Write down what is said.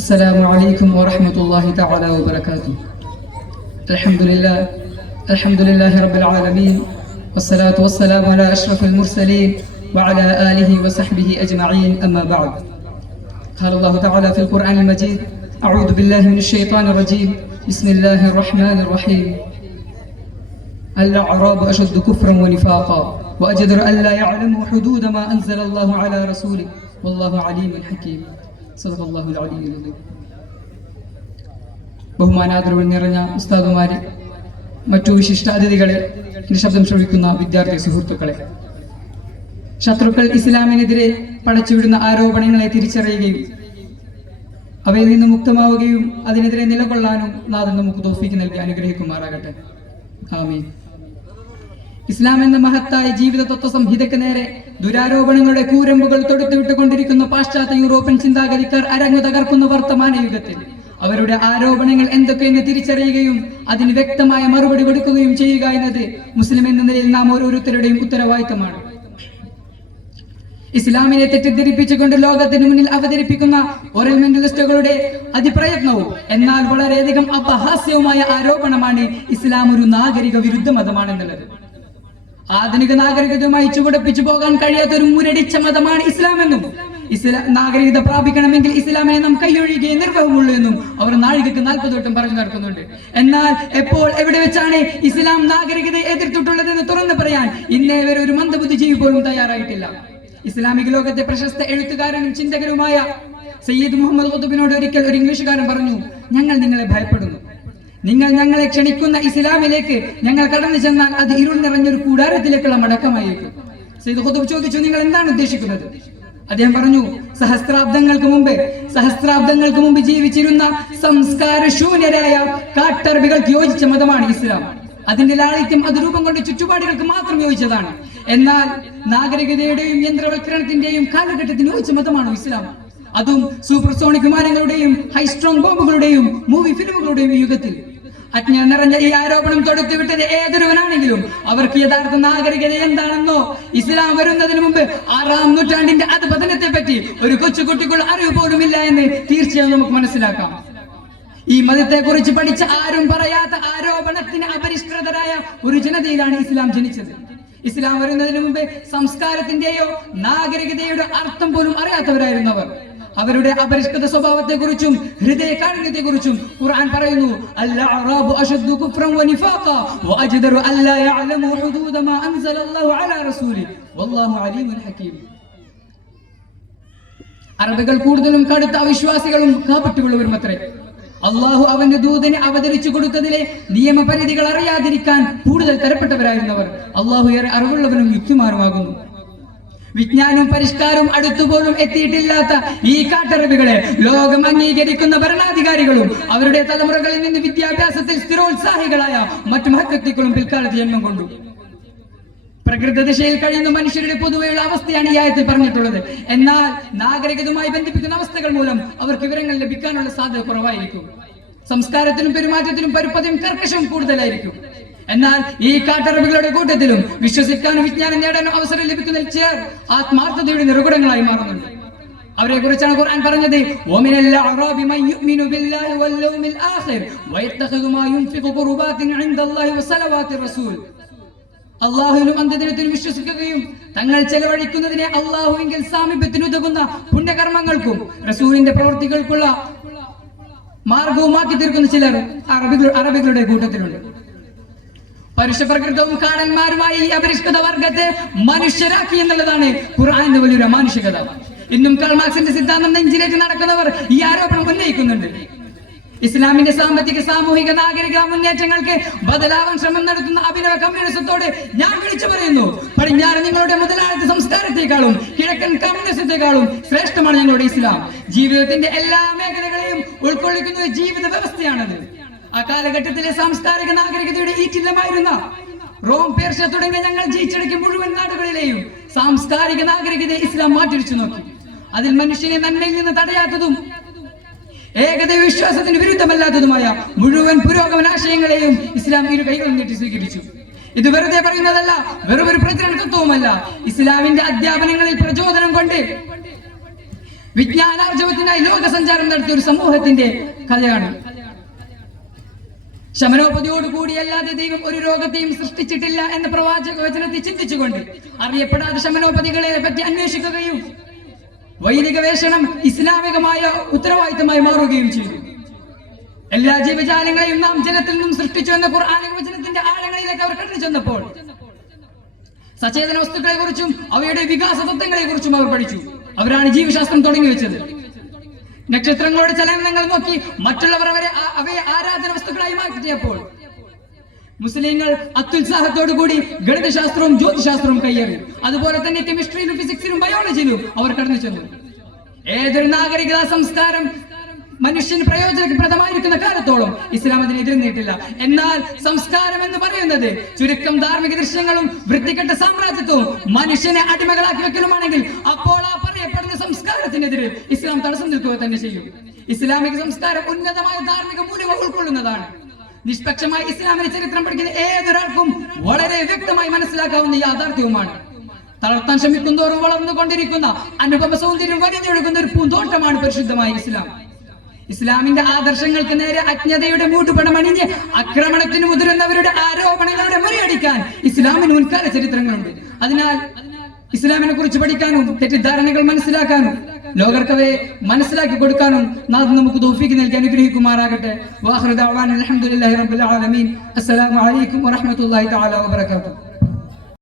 السلام عليكم ورحمة الله تعالى وبركاته. الحمد لله رب العالمين، والصلاة والسلام على أشرف المرسلين وعلى آله وصحبه أجمعين، أما بعد. قال الله تعالى في القرآن المجيد: أعوذ بالله من الشيطان الرجيم، بسم الله الرحمن الرحيم. الأعراب أشد كفرا ونفاقا وأجدر ألا يعلموا حدود ما أنزل الله على رسوله والله عليم حكيم. صدق الله العلي العظيم. ബഹുമാനാദരവ് നിറഞ്ഞ ഉസ്താദുമാരെ, മറ്റു വിശിഷ്ട അതിഥികളെ, എന്റെ ശബ്ദം ശ്രവിക്കുന്ന വിദ്യാർത്ഥി സുഹൃത്തുക്കളെ, ശത്രുക്കൾ ഇസ്ലാമിനെതിരെ പടച്ചുവിടുന്ന ആരോപണങ്ങളെ തിരിച്ചറിയുകയും അവയിൽ നിന്ന് മുക്തമാവുകയും അതിനെതിരെ നിലകൊള്ളാനും നാഥൻ നമുക്ക് തൗഫീഖ് നൽകി അനുഗ്രഹിക്കുമാറാകട്ടെ. ആമീൻ. ഇസ്ലാം എന്ന മഹത്തായ ജീവിത തത്വസംഹിതയ്ക്ക് നേരെ ദുരാരോപണങ്ങളുടെ കൂരമ്പുകൾ തൊടുത്തുവിട്ടുകൊണ്ടിരിക്കുന്ന പാശ്ചാത്യ യൂറോപ്യൻ ചിന്താഗതിക്കാർ അരങ്ങു തകർക്കുന്ന വർത്തമാന യുഗത്തിൽ അവരുടെ ആരോപണങ്ങൾ എന്തൊക്കെയെന്ന് തിരിച്ചറിയുകയും അതിന് വ്യക്തമായ മറുപടി കൊടുക്കുകയും ചെയ്യുക എന്നത് മുസ്ലിം എന്ന നിലയിൽ നാം ഓരോരുത്തരുടെയും ഉത്തരവാദിത്തമാണ്. ഇസ്ലാമിനെ തെറ്റിദ്ധരിപ്പിച്ചുകൊണ്ട് ലോകത്തിന് മുന്നിൽ അവതരിപ്പിക്കുന്ന ഓറിയന്റലിസ്റ്റുകളുടെ അതിപ്രയത്നവും എന്നാൽ വളരെയധികം അപഹാസ്യവുമായ ആരോപണമാണ് ഇസ്ലാം ഒരു നാഗരിക വിരുദ്ധ മതമാണെന്നുള്ളത്. ആധുനിക നാഗരികതയുമായി ചുവടപ്പിച്ചു പോകാൻ കഴിയാത്ത ഒരു മുരടിച്ച മതമാണ് ഇസ്ലാം എന്നും നാഗരികത പ്രാപിക്കണമെങ്കിൽ ഇസ്ലാമിനെ നാം കൈയൊഴികെ നിർവഹമുള്ളൂ എന്നും അവർ നാഴികക്ക് 40 വട്ടം പറഞ്ഞു നടക്കുന്നുണ്ട്. എന്നാൽ എപ്പോൾ എവിടെ വെച്ചാണ് ഇസ്ലാം നാഗരികതയെ എതിർത്തിട്ടുള്ളതെന്ന് തുറന്നു പറയാൻ ഇന്നേ വരെ ഒരു മന്ദബുദ്ധിജീവി പോലും തയ്യാറായിട്ടില്ല. ഇസ്ലാമിക ലോകത്തെ പ്രശസ്ത എഴുത്തുകാരനും ചിന്തകനുമായ സയ്യിദ് മുഹമ്മദ് ഖുതുബിനോട് ഒരിക്കൽ ഒരു ഇംഗ്ലീഷുകാരൻ പറഞ്ഞു: ഞങ്ങൾ നിങ്ങളെ ഭയപ്പെടുന്നു. നിങ്ങൾ ഞങ്ങളെ ക്ഷണിക്കുന്ന ഇസ്ലാമിലേക്ക് ഞങ്ങൾ കടന്നു ചെന്നാൽ അത് ഇരുൾ നിറഞ്ഞൊരു കൂടാരത്തിലേക്കുള്ള മടക്കമായിരിക്കും. സയ്യിദ് ഖുതുബ് ചോദിച്ചു: നിങ്ങൾ എന്താണ് ഉദ്ദേശിക്കുന്നത്? അദ്ദേഹം പറഞ്ഞു: സഹസ്രാബ്ദങ്ങൾക്ക് മുമ്പ് ജീവിച്ചിരുന്ന സംസ്കാര ശൂന്യരായ കാട്ടറബികൾക്ക് യോജിച്ച മതമാണ് ഇസ്ലാം. അതിന്റെ ലാളിത്യം അത് രൂപം കൊണ്ട് ചുറ്റുപാടുകൾക്ക് മാത്രം യോജിച്ചതാണ്. എന്നാൽ നാഗരികതയുടെയും യന്ത്രവൽക്കരണത്തിന്റെയും കാലഘട്ടത്തിന് യോജിച്ച മതമാണ് ഇസ്ലാം. അതും സൂപ്പർസോണിക് വിമാനങ്ങളുടെയും ഹൈ സ്ട്രോങ് ബോംബുകളുടെയും മൂവി ഫിലിമുകളുടെയും യുഗത്തിൽ. അജ്ഞാനം നിറഞ്ഞ ഈ ആരോപണം തൊടുത്തുവിട്ടത് ഏതൊരുവനാണെങ്കിലും അവർക്ക് യഥാർത്ഥ നാഗരികത എന്താണെന്നോ ഇസ്ലാം വരുന്നതിന് മുമ്പ് 6-ാം നൂറ്റാണ്ടിന്റെ അധപതനത്തെ പറ്റി ഒരു കൊച്ചുകുട്ടിക്കുള്ള അറിവ് പോലുമില്ല എന്ന് തീർച്ചയായും നമുക്ക് മനസ്സിലാക്കാം. ഈ മതത്തെ കുറിച്ച് പഠിച്ച ആരും പറയാത്ത ആരോപണത്തിന് അപരിഷ്കൃതരായ ഒരു ജനതയിലാണ് ഇസ്ലാം ജനിച്ചത്. ഇസ്ലാം വരുന്നതിന് മുമ്പ് സംസ്കാരത്തിന്റെയോ നാഗരികതയുടെ അർത്ഥം പോലും അറിയാത്തവരായിരുന്നവർ. അവരുടെ അപരിഷ്കൃത സ്വഭാവത്തെ കുറിച്ചും ഹൃദയ കാഠിന്യത്തെ കുറിച്ചും ഖുർആൻ പറയുന്നു: അൽ-അഅറാബു അശദ്ദു കുഫ്റൻ വനിഫാഖ വഅജ്ദറു അല്ലാ യഅലമു ഹുദൂദ മാ അൻസലല്ലാഹു അലാ റസൂലി വല്ലാഹു അലീമുൻ ഹകീം. അറബികൾ കൂടുതലും കടുത്ത അവിശ്വാസികളും കാപട്യമുള്ളവരുമത്രേ. അള്ളാഹു അവന്റെ ദൂതനെ അവതരിച്ചു കൊടുത്തതിലെ നിയമപരിധികൾ അറിയാതിരിക്കാൻ കൂടുതൽ തരപ്പെട്ടവരായിരുന്നവർ. അള്ളാഹു ഏറെ അറിവുള്ളവനും യുക്തിമാറുമാകുന്നു. വിജ്ഞാനവും പരിഷ്കാരവും അടുത്തുപോലും എത്തിയിട്ടില്ലാത്ത ഈ കാട്ടറബികളെ ലോകം അംഗീകരിക്കുന്ന ഭരണാധികാരികളും അവരുടെ തലമുറകളിൽ നിന്ന് വിദ്യാഭ്യാസത്തിൽ സ്ഥിരോത്സാഹികളായ മറ്റു മഹത്വക്തികളും പിൽക്കാലത്ത് ജന്മം കൊണ്ടു. പ്രകൃതി ദിശയിൽ കഴിയുന്ന മനുഷ്യരുടെ പൊതുവെയുള്ള അവസ്ഥയാണ് ഈ ആയത്തിൽ പറഞ്ഞിട്ടുള്ളത്. എന്നാൽ നാഗരികതയുമായി ബന്ധിപ്പിക്കുന്ന അവസ്ഥകൾ മൂലം അവർക്ക് വിവരങ്ങൾ ലഭിക്കാനുള്ള സാധ്യത കുറവായിരിക്കും. സംസ്കാരത്തിനും പെരുമാറ്റത്തിനും പരുപ്പതയും കർക്കശവും കൂടുതലായിരിക്കും. എന്നാൽ ഈ കാട്ടറബികളുടെ കൂട്ടത്തിലും വിശ്വസിക്കാനും വിജ്ഞാനം നേടാനും അവസരം ലഭിക്കുന്ന ചിലർ ആത്മാർത്ഥതയുടെ നിറകുടങ്ങളായി മാറുന്നുണ്ട്. അവരെ കുറിച്ചാണ് ഖുർആൻ പറഞ്ഞത്: വമിനൽ അഅറാബി മൻ യുഅ്മിനു ബില്ലാഹി വൽ യൗമിൽ ആഖിർ വയത്തഖിദു മാ യുൻഫിഖു ഖുർബാത്തിൻ ഇൻദല്ലാഹി വസലവാത്തി റസൂൽ. അല്ലാഹുവിലും അന്ത്യദിനത്തിലും വിശ്വസിക്കുകയും തങ്ങൾ ചെലവഴിക്കുന്നതിനെ അല്ലാഹുവിങ്കിൽ സാമീപ്യത്തിന് ഉതകുന്ന പുണ്യകർമ്മങ്ങൾക്കും റസൂലിന്റെ പ്രവൃത്തികൾക്കുള്ള മാർഗവുമാക്കി തീർക്കുന്ന ചിലർ അറബികളുടെ കൂട്ടത്തിലുണ്ട്. പരുഷപ്രകൃതവും കാടന്മാരുമായി ഈ അപരിഷ്കൃത വർഗത്തെ മനുഷ്യരാക്കി എന്നുള്ളതാണ് ഖുർആന്റെ വലിയൊരു അമാനുഷികത. ഇന്നും കാൾ മാർക്സിന്റെ സിദ്ധാന്തം നെഞ്ചിലേറ്റ് നടക്കുന്നവർ ഈ ആരോപണം ഉന്നയിക്കുന്നുണ്ട്. ഇസ്ലാമിന്റെ സാമ്പത്തിക സാമൂഹിക നാഗരിക മുന്നേറ്റങ്ങൾക്ക് ബദലാവാൻ ശ്രമം നടത്തുന്ന അഭിനവ കമ്മ്യൂണിസത്തോട് ഞാൻ വിളിച്ചു പറയുന്നു: പടിഞ്ഞാറ് നിങ്ങളുടെ മുതലാളിത്ത സംസ്കാരത്തെക്കാളും കിഴക്കൻ കമ്മ്യൂണിസത്തെക്കാളും ശ്രേഷ്ഠമാണ് ഞങ്ങളുടെ ഇസ്ലാം. ജീവിതത്തിന്റെ എല്ലാ മേഖലകളെയും ഉൾക്കൊള്ളിക്കുന്ന ഒരു ജീവിത വ്യവസ്ഥയാണത്. ആ കാലഘട്ടത്തിലെ സാംസ്കാരിക നാഗരികതയുടെ ഈറ്റില്ലമായിരുന്ന റോം, പേർഷ്യ തുടങ്ങിയ ഞങ്ങൾ ജയിച്ചടക്കിയ മുഴുവൻ നാടുകളിലെയും സാംസ്കാരിക നാഗരികതയെ ഇസ്ലാം മാറ്റിരിച്ചു നോക്കി. അതിൽ മനുഷ്യനെ നന്മയിൽ നിന്ന് തടയാത്തതും ഏകദൈവ വിശ്വാസത്തിന് വിരുദ്ധമല്ലാത്തതുമായ മുഴുവൻ പുരോഗമനാശയങ്ങളെയും ഇസ്ലാം ഇരു കൈകളും നീട്ടി സ്വീകരിച്ചു. ഇത് വെറുതെ പറയുന്നതല്ല, വെറും ഒരു പ്രചരണ തത്വവുമല്ല. ഇസ്ലാമിന്റെ അധ്യാപനങ്ങളിൽ പ്രചോദനം കൊണ്ട് വിജ്ഞാനാർജവത്തിനായി ലോകസഞ്ചാരം നടത്തിയ ഒരു സമൂഹത്തിന്റെ കഥയാണ്. ശമനോപതിയോടുകൂടിയല്ലാതെ ദൈവം ഒരു രോഗത്തെയും സൃഷ്ടിച്ചിട്ടില്ല എന്ന പ്രവാചക വചനത്തെ ചിന്തിച്ചുകൊണ്ട് അറിയപ്പെടാതെ ശമനോപതികളെ പറ്റി അന്വേഷിക്കുകയും വൈദിക വേഷണം ഇസ്ലാമികമായ ഉത്തരവാദിത്തമായി മാറുകയും ചെയ്തു. എല്ലാ ജീവജാലങ്ങളെയും നാം ജലത്തിൽ നിന്നും സൃഷ്ടിച്ചു എന്ന ഖുർആനിക വചനത്തിന്റെ ആഴങ്ങളിലേക്ക് അവർ കടന്നു ചെന്നപ്പോൾ സചേതന വസ്തുക്കളെ കുറിച്ചും അവയുടെ വികാസ തത്വങ്ങളെ കുറിച്ചും അവർ പഠിച്ചു. അവരാണ് ജീവശാസ്ത്രം തുടങ്ങി വെച്ചത്. നക്ഷത്രങ്ങളുടെ ചലനങ്ങൾ നോക്കി മറ്റുള്ളവർ അവയെ ആരാധന വസ്തുക്കളായി മാറ്റിയപ്പോൾ മുസ്ലിങ്ങൾ അത്യുത്സാഹത്തോടു കൂടി ഗണിതശാസ്ത്രവും ജ്യോതിശാസ്ത്രവും കയ്യേറി. അതുപോലെ തന്നെ കെമിസ്ട്രിയിലും ഫിസിക്സിലും ബയോളജിയിലും അവർ കടന്നു ചെന്നു. ഏതൊരു നാഗരികതാ സംസ്കാരം മനുഷ്യന് പ്രയോജനപ്രദമായിരിക്കുന്ന കാലത്തോളം ഇസ്ലാം അതിനെതിരെ നീട്ടില്ല. എന്നാൽ സംസ്കാരം എന്ന് പറയുന്നത് ചുരുക്കം ധാർമ്മിക ദൃശ്യങ്ങളും വൃത്തികെട്ട സാമ്രാജ്യത്വവും മനുഷ്യനെ അടിമകളാക്കി വെക്കലുമാണെങ്കിൽ അപ്പോൾ ആ പറയപ്പെടുന്ന സംസ്കാരത്തിനെതിരെ ഇസ്ലാം തടസ്സം നിൽക്കുക തന്നെ ചെയ്യും. ഇസ്ലാമിക സംസ്കാരം ഉന്നതമായ ധാർമ്മിക മൂല്യങ്ങൾ ഉൾക്കൊള്ളുന്നതാണ്. നിഷ്പക്ഷമായി ഇസ്ലാമിന്റെ ചരിത്രം പഠിക്കുന്ന ഏതൊരാൾക്കും വളരെ വ്യക്തമായി മനസ്സിലാക്കാവുന്ന യാഥാർത്ഥ്യവുമാണ്. തളർത്താൻ ശ്രമിക്കുന്നതോറും വളർന്നുകൊണ്ടിരിക്കുന്ന അനുപമ സൗന്ദര്യം വലിഞ്ഞൊഴുകുന്ന ഒരു പൂന്തോട്ടമാണ് പരിശുദ്ധമായ ഇസ്ലാം. ഇസ്ലാമിന്റെ ആദർശങ്ങൾക്ക് നേരെ അജ്ഞതയുടെ മൂട്ടുപടമണിഞ്ഞ് ആക്രമണത്തിന് മുതിരുന്നവരുടെ ആരോപണങ്ങളുടെ മുറിയടിക്കാൻ ഇസ്ലാമിന് മുൻകാല ചരിത്രങ്ങളുണ്ട്. അതിനാൽ ഇസ്ലാമിനെ കുറിച്ച് പഠിക്കാനും തെറ്റിദ്ധാരണകൾ മനസ്സിലാക്കാനും ലോകർക്കവയെ മനസ്സിലാക്കി കൊടുക്കാനും നാം നമുക്ക് തൗഫീഖ് നൽകി അനുഗ്രഹിക്കുമാറാകട്ടെ. വാഖിറു ദഅവാന അൽഹംദുലില്ലാഹി റബ്ബിൽ ആലമീൻ. അസ്സലാമു അലൈക്കും വറഹ്മത്തുള്ളാഹി തആല വബറകാതുഹു.